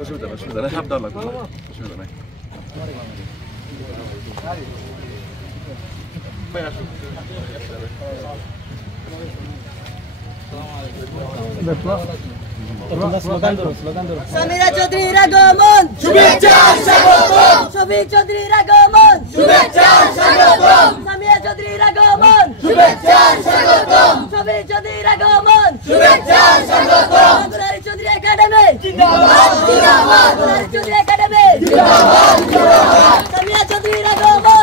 অসুবিধা নেই সাবধান লাগবে অসুবিধা নেই সামিরা চৌধুরীর আগমন শুভেচ্ছা স্বাগতম শফিক চৌধুরীর আগমন শুভেচ্ছা স্বাগতম সামিরা চৌধুরীর আগমন শুভেচ্ছা স্বাগতম শফিক চৌধুরীর আগমন শুভেচ্ছা স্বাগতম দুলারি চৌধুরী একাডেমি জিন্দাবাদ জিন্দাবাদ দুলারি চৌধুরী একাডেমি জিন্দাবাদ জিন্দাবাদ সামিরা চৌধুরীর আগমন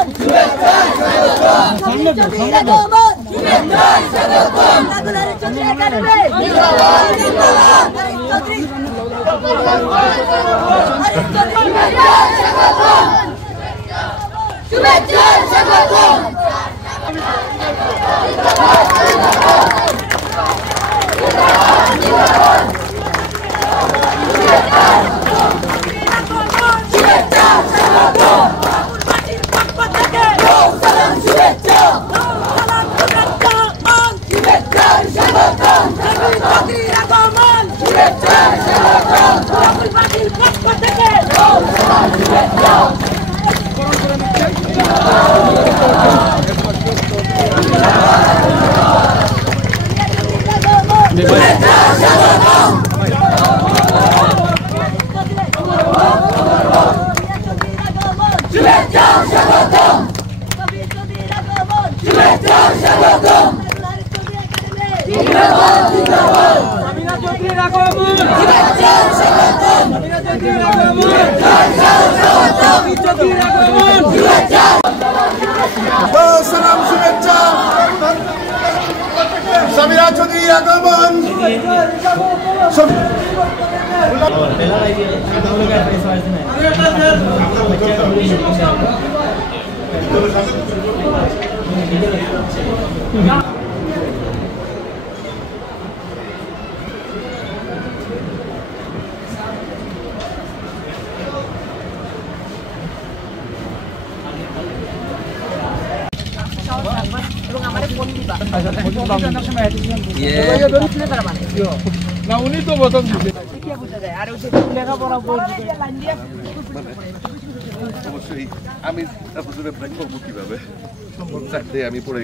শুভেচ্ছা স্বাগতম শফিক চৌধুরীর আগমন শুভেচ্ছা স্বাগতম দুলারি চৌধুরী একাডেমি জিন্দাবাদ জিন্দাবাদ চৌধুরী শুভেচ্ছা স্বাগতম সামিরা চৌধুরীর আগমন না উনি তো প্রথম অবশ্যই আমি আপনাদের ব্রেক করবো কিভাবে চারটে আমি পড়ে